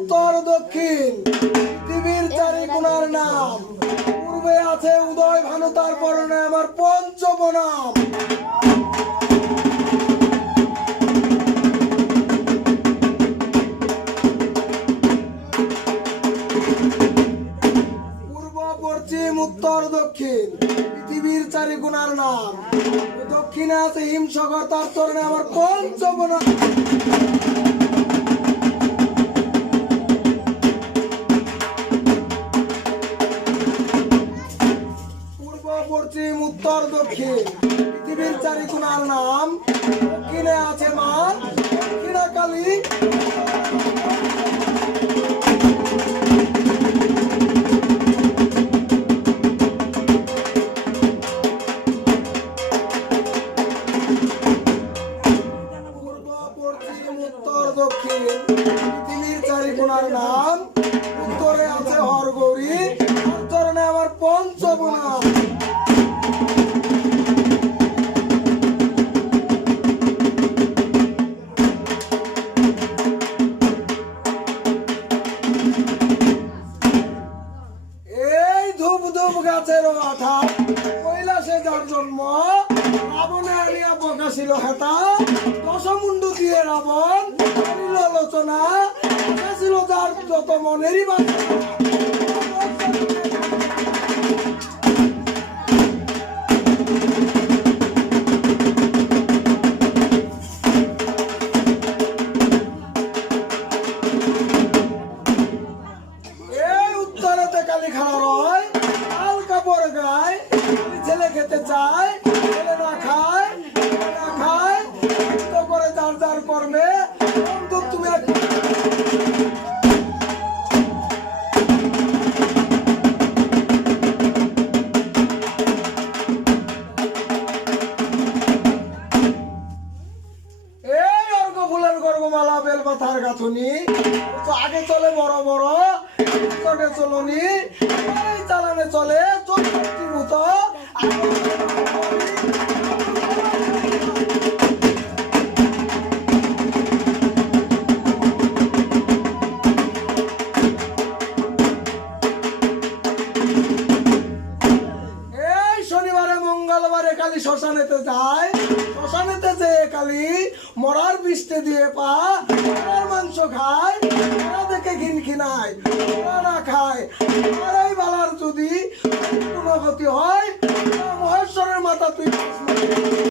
উত্তর দক্ষিণ পৃথিবীর চারি কোণার নাম। পূর্বে আছে উদয় ভানু, তার পরনে আমার পঞ্চবনাম। পূর্ব পশ্চিম উত্তর দক্ষিণ পৃথিবীর চারি কোণার নাম। দক্ষিণে আছে হিমসাগর, তার তরণে আমার পঞ্চবনাম। পূর্ব পশ্চিম উত্তর দক্ষিণ পৃথিবীর চারি কোণার নাম। দক্ষিণে আছে মা দক্ষিণাকালী। পূর্ব পশ্চিম উত্তর দক্ষিণ পৃথিবীর চারি কোণার নাম। উত্তরে আছে হরগৌরী, তার চরণে আমার পঞ্চবনাম। এই ধূপ ধূপ গাছের আঠা, কৈলাসে যার জন্ম। রাবণে আনিয়া প্রকাশিল হেতা, দশমুণ্ড দিয়ে রাবণ করিল আলোচনা। ছিল যার যত মনেরই বাসনা। এই উত্তরেতে কালী খাড়া রয়, লাল কাপড় গায়। ছেলে খেতে চায়, ছেলে না খায়, না খায়। তো করে যার যার কর্মে। বন্ধু তুমি এই অর্ঘ ফুলের গর্ভমালা বেলপাতার গাঁথুনি। তো আগে চলে বড় বড় চটে চলনি, এই চালানে চলে চতুর্থী ভূত। এই শনিবারে মঙ্গলবারে কালী শ্মশানেতে যায়। শ্মশানেতে যে কালী মরার পৃষ্ঠে দিয়ে পা, মরার মাংস খায়। মরা দেখে ঘিন খিনায়, মরা না খায়। আর এই বালার যদি কোনো ক্ষতি হয়, মহেশ্বরের মাথা তুই